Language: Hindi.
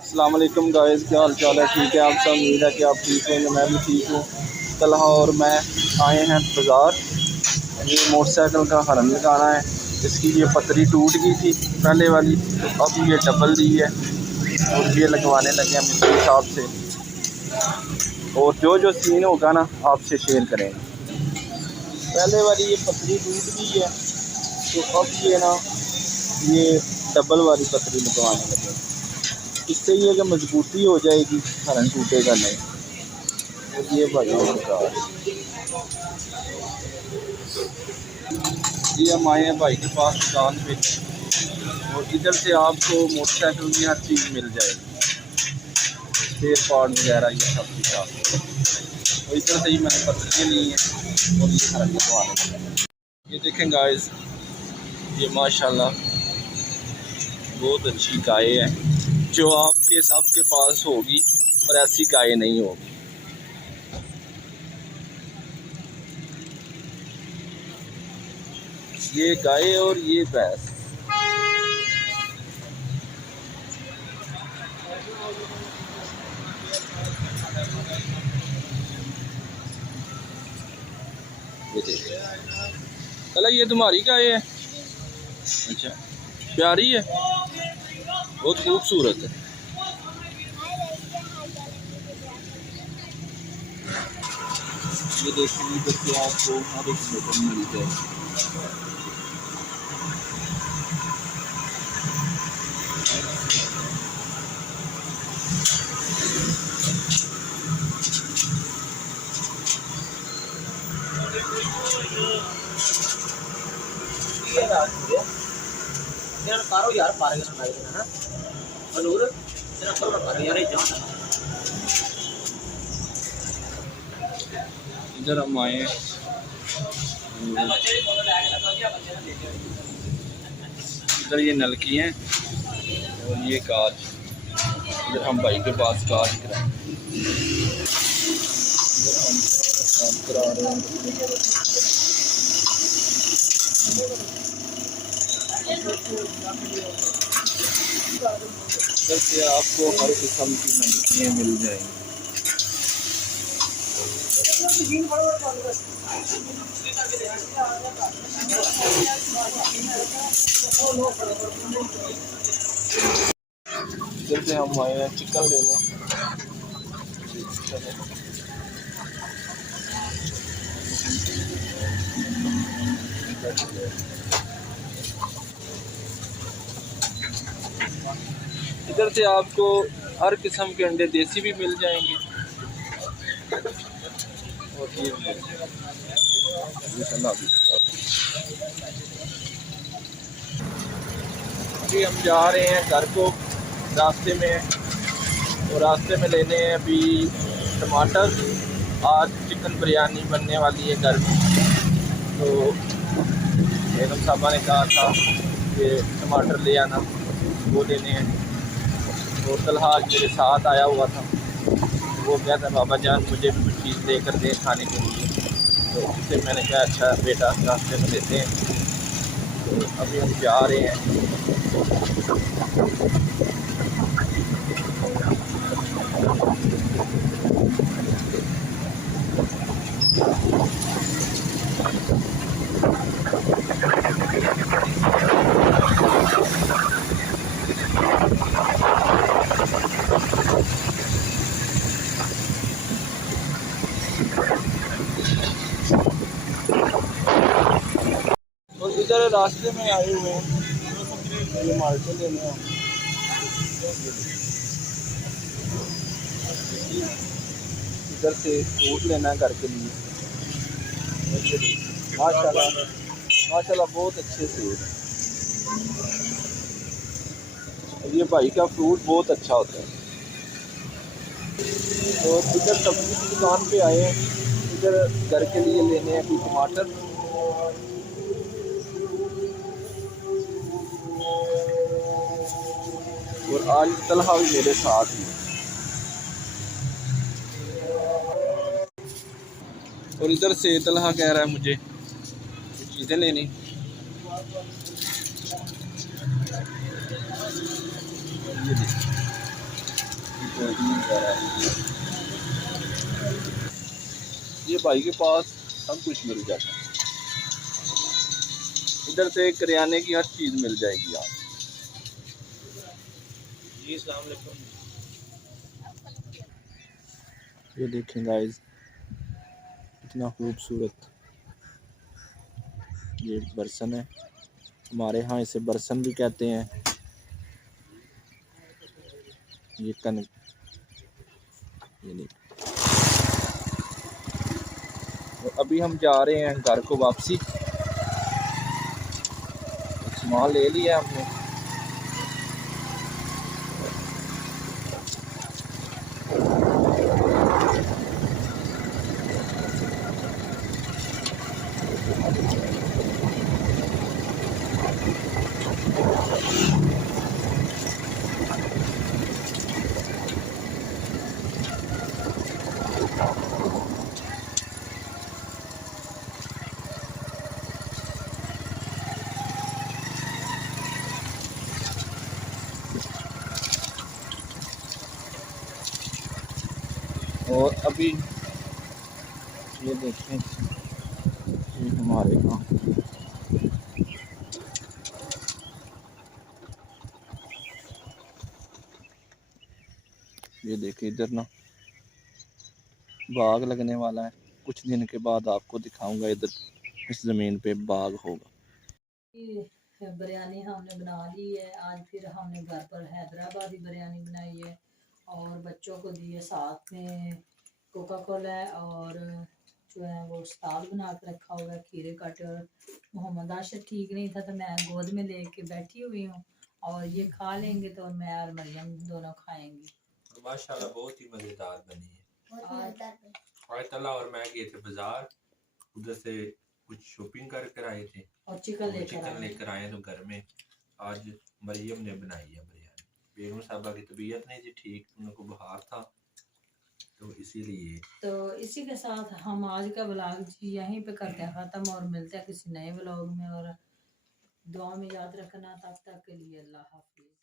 अस्सलाम वालेकुम गाइस, क्या हाल चाल है? ठीक है, आप सब? उम्मीद है कि आप ठीक होंगे। मैं भी ठीक हूँ। तलहा और मैं आए हैं बाज़ार। ये मोटरसाइकिल का हरन लगाना है। इसकी ये पतरी टूट गई थी पहले वाली, तो अब ये डबल दी है और ये लगवाने लगे हैं मिस्त्री साहब से। और जो जो सीन होगा ना, आपसे शेयर करेंगे। पहले वाली ये पतरी टूट गई है, तो अब ये ना ये डबल वाली पतरी लगवाने लगे। इससे ये कि मजबूती हो जाएगी, हरन टूटेगा नहीं। और ये भाई ये हम आए हैं भाई के पास दुकान पे, और इधर से आपको मोटरसाइकिल की हर चीज़ मिल जाएगी, स्पेयर पार्ट वगैरह ये सब कुछ आपको। तो इधर से ही मैंने पत्रियाँ ली हैं और ये हरन लगवाने लगे। ये देखें गाइस, ये माशाल्लाह बहुत अच्छी गाय है, जो आपके सबके पास होगी, पर ऐसी गाय नहीं होगी। ये गाय और ये भैंस। ये देखिए, चला ये तुम्हारी गाय है? अच्छा, प्यारी है, बहुत खूबसूरत है। ये देखिए, इधर से आपको हर एक बटन मिल जाए। यार इधर हम आए हैं, इधर ये नलकी हैं और ये काज। इधर हम भाई के पास काज कराएं। इधर हम काम करा रहे हैं। इधर से आपको हर किस्म की नलकियाँ मिल जाएंगी। इधर से हम आए हैं चिकन लेने। इधर से आपको हर किस्म के अंडे देसी भी मिल जाएंगे और ये भी मिल जाएंगे। अभी हम जा रहे हैं घर को, रास्ते में, और रास्ते में लेने हैं अभी टमाटर। आज चिकन बिरयानी बनने वाली है घर में, तो बेगम साहबा ने कहा था कि टमाटर ले आना, वो लेने हैं। और तलहा आज मेरे साथ आया हुआ था, वो क्या था, बाबा जान मुझे भी कुछ चीज़ लेकर दें खाने के लिए। तो उससे मैंने कहा अच्छा बेटा, रास्ते में लेते हैं। तो अभी हम जा रहे हैं। और इधर रास्ते में आए हुए हैं, ये मार्केट लेने हैं। इधर से फ्रूट लेना है घर के लिए। माशाल्लाह माशाल्लाह बहुत अच्छे फ्रूट हैं। ये भाई का फ्रूट बहुत अच्छा होता है। और इधर सब्जी की दुकान पे आए हैं, इधर घर के लिए लेने हैं कुछ टमाटर। और आज तलहा भी मेरे साथ ही। और इधर से तलहा कह रहा है मुझे चीज़ें लेनी। ये देखिए, ये भाई के पास सब कुछ मिल जाता है। इधर से करियाने की हर चीज़ मिल जाएगी आप। जी अस्सलाम वालेकुम। ये देखें गाइस, इतना खूबसूरत ये बर्सन है। हमारे यहाँ इसे बर्सन भी कहते हैं। ये कनक, ये नहीं। तो अभी हम जा रहे हैं घर को वापसी। सामान ले लिया हमने। और अभी ये देखें, ये हमारे यहाँ ये देखें, इधर ना बाग लगने वाला है। कुछ दिन के बाद आपको दिखाऊंगा, इधर इस ज़मीन पे बाग होगा। बिरयानी हमने बना ली है। आज फिर हमने घर पर हैदराबादी बिरयानी बनाई है और बच्चों को दिए, साथ में कोका कोला है और जो है वो सलाद बना के रखा हुआ है, खीरे काटे। और मोहम्मद आशिर ठीक नहीं था तो मैं गोद में लेके बैठी हुई हूँ और ये खा लेंगे तो मैं और मरियम दोनों खाएंगे। माशाल्लाह बहुत ही मज़ेदार बनी है। आज तला और मैं गए थे बाजार, उधर से कुछ शॉपिंग कर कर आए थे और चिकन लेकर आए तो घर में आज मरियम ने बनाई है बिरयानी। बेगम साहबा की तबीयत नहीं थी ठीक, उनको बुखार था, तो इसीलिए। तो इसी के साथ हम आज का व्लॉग यहीं पे करते हैं ख़त्म और मिलते हैं किसी नए व्लॉग में। और दुआ में याद रखना। तब तक के लिए अल्लाह हाफिज़।